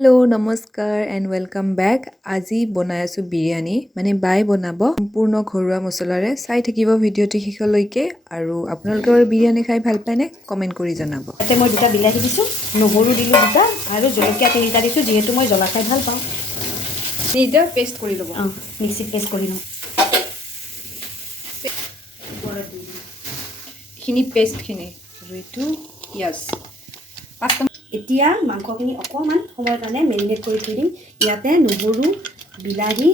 Hello' নমস্কাৰ and welcome back. আজি বনাই আছোঁ বিৰিয়ানী, মানে বাই বনাব সম্পূৰ্ণ ঘৰুৱা মছলাৰে। চাই থাকিব ভিডিঅ'টো শেষলৈকে। আৰু আপোনালোকে বাৰু বিৰিয়ানী খাই ভাল পায়নে? কমেণ্ট কৰি জনাব। ইয়াতে মই দুটা বিলাহী দিছোঁ, নহৰু দিলোঁ দুটা, আৰু জলকীয়া তিনিটা দিছোঁ, যিহেতু মই জ্বলা খাই ভাল পাওঁ। এতিয়া পেষ্ট কৰি ল'ব। মিক্সিত পেষ্ট কৰি লওঁ। এইখিনি পেষ্টখিনি আৰু এইটো পিঁয়াজ পাঁচটা। এতিয়া মাংসখিনি অকণমান সময়ৰ কাৰণে মেৰিনেট কৰি থৈ দিম। ইয়াতে নহৰু, বিলাহী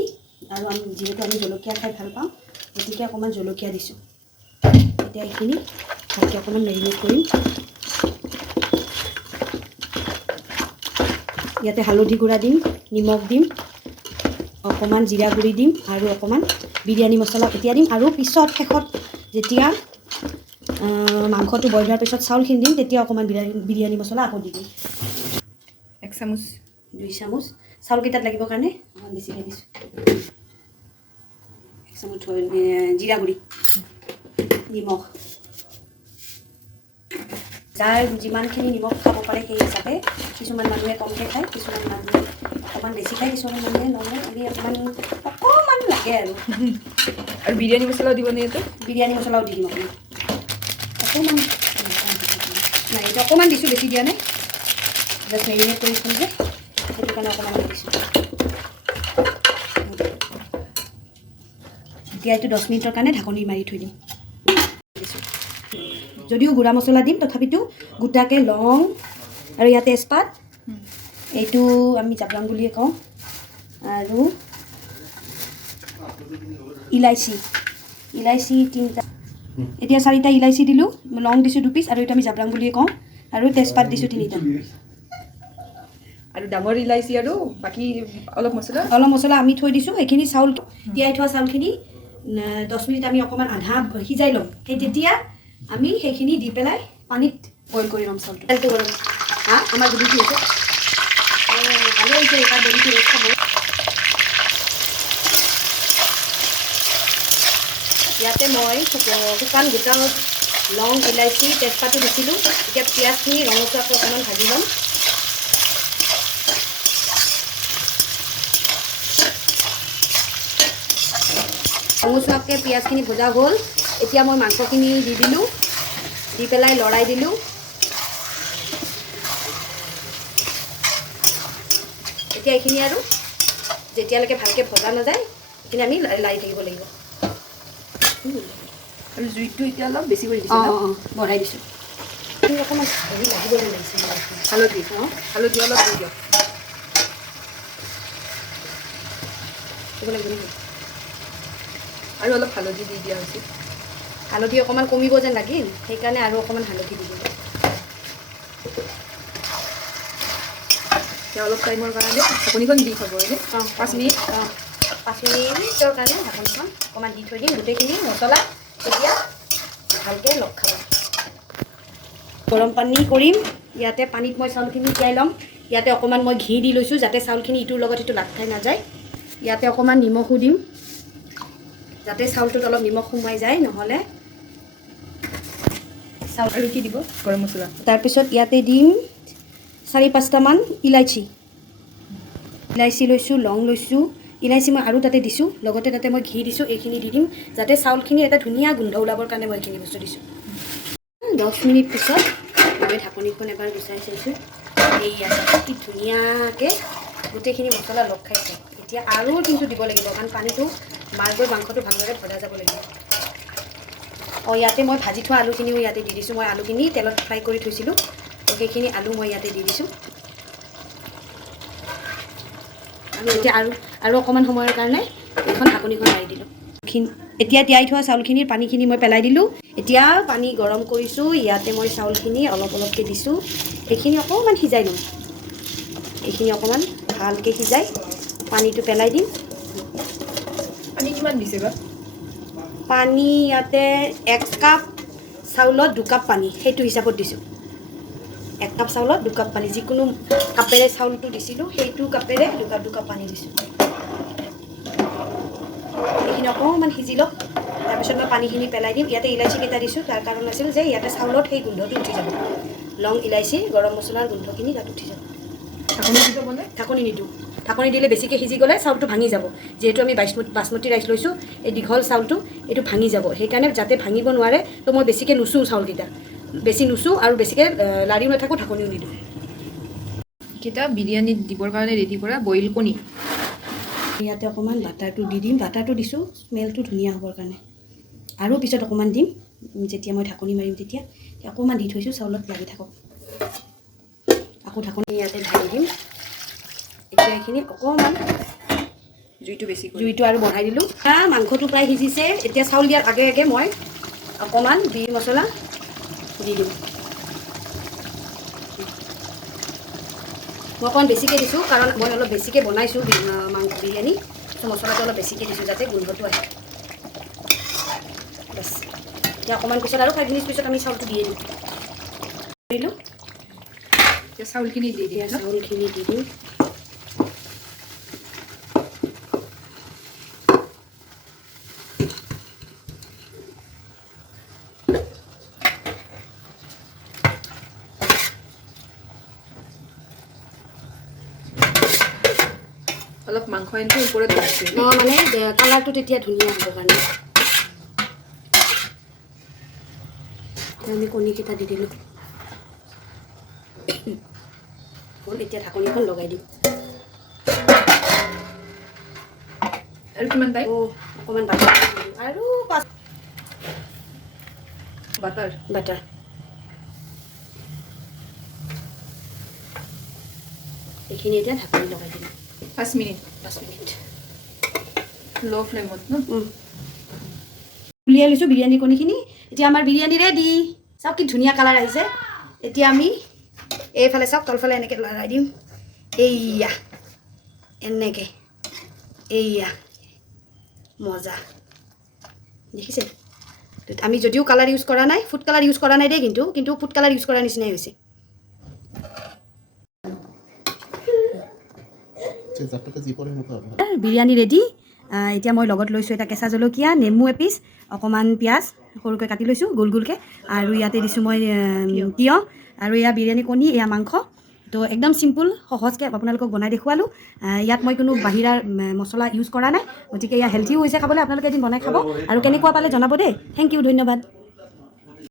আৰু যিহেতু আমি জলকীয়া খাই ভাল পাওঁ, গতিকে অকণমান জলকীয়া দিছোঁ। এতিয়া এইখিনি ভালকৈ অকণমান মেৰিনেট কৰিম। ইয়াতে হালধি গুড়া দিম, নিমখ দিম, অকণমান জিৰা গুড়ি দিম আৰু অকণমান বিৰিয়ানী মছলা এতিয়া দিম। আৰু পিছত শেষত যেতিয়া মাংসটো বইল হোৱাৰ পিছত চাউলখিনি দিম, তেতিয়া অকণমান বিৰিয়ানী মছলা আকৌ দি দিম। 1 চামুচ 2 চামুচ চাউলকেইটাত লাগিবৰ কাৰণে অকণমান বেছিকৈ দিছোঁ। 1 চামুচ জিৰা গুড়ি, নিমখ, যাৰ যিমানখিনি নিমখ খাব পাৰে সেই হিচাপে। কিছুমান মানুহে কমকৈ খায়, কিছুমান মানুহে অকণমান বেছি খায়, কিছুমান মানুহে নৰ্মেল। আমি অকণমান লাগে আৰু বিৰিয়ানী মছলাও দিবনে? এইটো বিৰিয়ানী মছলাও দি দিম অকণমান নাই, এইটো অকণমান দিছোঁ, বেছি দিয়া নাই। জাষ্ট মেৰিনেট কৰিছোঁ যে, সেইটো কাৰণে অকণমান দিছোঁ। এতিয়া এইটো 10 মিনিটৰ কাৰণে ঢাকনি মাৰি থৈ দিম। যদিও গুড়া মছলা দিম, তথাপিতো গোটাকৈ লং আৰু ইয়াতে তেজপাত, এইটো আমি জাব্ৰাং বুলিয়ে কওঁ, আৰু ইলাইচি 3টা, এতিয়া 4টা ইলাইচি দিলোঁ, লং দিছোঁ 2 পিচ, আৰু এইটো আমি জাব্ৰাং বুলিয়ে কওঁ, আৰু তেজপাত দিছোঁ 3টা। আৰু ডাঙৰ ইলাইচি আৰু বাকী অলপ মছলা আমি থৈ দিছোঁ। সেইখিনি চাউল তিয়াই থোৱা চাউলখিনি 10 মিনিট আমি অকণমান আধা সিজাই ল'ম। সেই তেতিয়া আমি সেইখিনি দি পেলাই পানীত বইল কৰি ল'ম চাউলটো। তেলটো গৰম আমাৰ গুড়িটো হৈছে ভালে হৈছে। এটা বডিটো ৰক্ষা বহুত। ইয়াতে মই শুকান গোটা লং, ইলাইচি, তেজপাতো দিছিলোঁ। এতিয়া পিঁয়াজখিনি ৰঙচুৱাকৈ অকণমান ভাজি ল'ম। ৰঙচুৱাকৈ পিঁয়াজখিনি ভজা হ'ল। এতিয়া মই মাংসখিনি দি দিলোঁ, দি পেলাই লৰাই দিলোঁ। এতিয়া এইখিনি আৰু যেতিয়ালৈকে ভালকৈ ভজা নাযায়, সেইখিনি আমি লাৰি থাকিব লাগিব। আৰু জুইটো এতিয়া অলপ বেছি কৰি দিছোঁ। বঢ়াই দিছোঁ। অকণমান হেৰি লাগিবলৈ লাগিছে। হালধি অলপ দি দিয়ক। আৰু অলপ হালধি দি দিয়া হৈছে। হালধি অকণমান কমিব যেন লাগিল, সেইকাৰণে আৰু অকণমান হালধি দি দিলোঁ। অলপ টাইমৰ কাৰণে ঢাকনিখন দি থ'ব। 5 মিনিট 5 মিনিটৰ কাৰণে ঢাকনিখন অকণমান দি থৈ দিম। গোটেইখিনি মছলা এতিয়া ভালকৈ লগ খাব। গৰম পানী কৰিম। ইয়াতে পানীত মই চাউলখিনি তিয়াই ল'ম। ইয়াতে অকণমান মই ঘি দি লৈছোঁ, যাতে চাউলখিনি ইটোৰ লগত ইটো লাগ খাই নাযায়। ইয়াতে অকণমান নিমখো দিম, যাতে চাউলটোত অলপ নিমখ সোমাই যায়, নহ'লে চাউল। আৰু কি দিব? গৰম মছলা। তাৰপিছত ইয়াতে দিম 4-5টামান ইলাইচি লৈছোঁ, লং লৈছোঁ। ইলাইচি মই আৰু তাতে দিছোঁ, লগতে তাতে মই ঘি দিছোঁ। এইখিনি দি দিম যাতে চাউলখিনি এটা ধুনীয়া গোন্ধ ওলাবৰ কাৰণে মই এইখিনি বস্তু দিছোঁ। 10 মিনিট পিছত মই ঢাকনিখন এবাৰ গুচাই চাইছোঁ। এইয়া কি ধুনীয়াকৈ গোটেইখিনি মছলা লগ খাইছে। এতিয়া আৰু কিন্তু দিব লাগিব, কাৰণ পানীটো মাৰ গৈ মাংসটো ভালদৰে ভজা যাব লাগিব। ইয়াতে মই ভাজি থোৱা আলুখিনিও ইয়াতে দি দিছোঁ। মই আলুখিনি তেলত ফ্ৰাই কৰি থৈছিলোঁ, তো সেইখিনি আলু মই ইয়াতে দি দিছোঁ। এতিয়া আৰু অকণমান সময়ৰ কাৰণে এখন ঢাকনিখন মাৰি দিলোঁ। এতিয়া তিয়াই থোৱা চাউলখিনিৰ পানীখিনি মই পেলাই দিলোঁ। এতিয়া পানী গৰম কৰিছোঁ, ইয়াতে মই চাউলখিনি অলপ অলপকৈ দিছোঁ। এইখিনি অকণমান সিজাই দিম। এইখিনি অকণমান ভালকৈ সিজাই পানীটো পেলাই দিম। পানী কিমান দিছে বা? পানী ইয়াতে 1 কাপ চাউলত 2 কাপ পানী, সেইটো হিচাপত দিছোঁ। 1 কাপ চাউলত 2 কাপ পানী, যিকোনো কাপেৰে চাউলটো দিছিলোঁ, সেইটো কাপেৰে 2 কাপ পানী দিছোঁ। এইখিনি অকণমান সিজি লওক। তাৰপিছত মই পানীখিনি পেলাই দিম। ইয়াতে ইলাইচি কেইটা দিছোঁ, তাৰ কাৰণ আছিল যে ইয়াতে চাউলত সেই গোন্ধটো উঠি যাব। লং, ইলাইচি, গৰম মছলাৰ গোন্ধখিনি তাত উঠি যাব। ঢাকনি নিদিওঁ ঢাকনি দিলে বেছিকৈ সিজি গ'লে চাউলটো ভাঙি যাব যিহেতু আমি বাচমতি ৰাইচ লৈছোঁ এই দীঘল চাউলটো এইটো ভাঙি যাব সেইকাৰণে যাতে ভাঙিব নোৱাৰে তো মই বেছিকৈ নুচোঁ চাউলকেইটা বেছি নুচোঁ আৰু বেছিকৈ লাৰিও নাথাকোঁ ঢাকনিও নিদিওঁ কেইটা বিৰিয়ানীত দিবৰ কাৰণে ৰেডি কৰা বইল কণী ইয়াতে অকণমান বাটাৰটো দি দিম বাটাৰটো দিছোঁ স্মেলটো ধুনীয়া হ'বৰ কাৰণে আৰু পিছত অকণমান দিম যেতিয়া মই ঢাকনি মাৰিম তেতিয়া অকণমান দি থৈছোঁ চাউলত লাগি থাকক আকৌ ঢাকনি ইয়াতে ঢালি দিম এতিয়া এইখিনি অকণমান জুইটো আৰু বঢ়াই দিলোঁ মাংসটো প্ৰায় সিজিছে এতিয়া চাউল দিয়াৰ আগে আগে মই অকণমান বিৰি মছলা দি দিম মই অকণমান বেছিকৈ দিছোঁ কাৰণ মই অলপ বেছিকৈ বনাইছোঁ মাংস বিৰিয়ানী তো মছলাটো অলপ বেছিকৈ দিছোঁ যাতে গোন্ধটো আহে বাছ এতিয়া অকণমান পিছত আৰু 5 মিনিট পিছত আমি চাউলটো দিয়ে দিলোঁ চাউলখিনি দি দিয়া চাউলখিনি দি দিম অলপ মাংস এনটো ওপৰত দিছোঁ মানে কালাৰটো তেতিয়া ধুনীয়া হ'ব কাৰণে আমি কণীকেইটা দি দিলোঁ এতিয়া ঢাকনিখন লগাই দিম আৰু কিমান টাইম অকণমান বাটাৰ আৰু বাটাৰ এইখিনি এতিয়া ঢাকনি লগাই দিম 5 মিনিট ল' ফ্লেমত ন উলিয়াই লৈছোঁ বিৰিয়ানী কণীখিনি এতিয়া আমাৰ বিৰিয়ানী ৰেডি চাওক কি ধুনীয়া কালাৰ আহিছে এতিয়া আমি এইফালে চাওক তলফালে এনেকৈ লৰাই দিম এইয়া এনেকৈ এইয়া মজা দেখিছে আমি যদিও কালাৰ ইউজ কৰা নাই ফুড কালাৰ ইউজ কৰা নাই দেই কিন্তু ফুড কালাৰ ইউজ কৰাৰ নিচিনাই হৈছে বিৰিয়ানী ৰেডি এতিয়া মই লগত লৈছোঁ এটা কেঁচা জলকীয়া নেমু এপিচ অকণমান পিঁয়াজ সৰুকৈ কাটি লৈছোঁ গোল গোলকৈ আৰু ইয়াতে দিছোঁ মই তিয়ঁহ আৰু এয়া বিৰিয়ানী কণী এয়া মাংস তো একদম চিম্পুল সহজকৈ আপোনালোকক বনাই দেখুৱালোঁ ইয়াত মই কোনো বাহিৰা মছলা ইউজ কৰা নাই গতিকে এয়া হেল্থিও হৈছে খাবলৈ আপোনালোকে এদিন বনাই খাব আৰু কেনেকুৱা পালে জনাব দেই থেংক ইউ ধন্যবাদ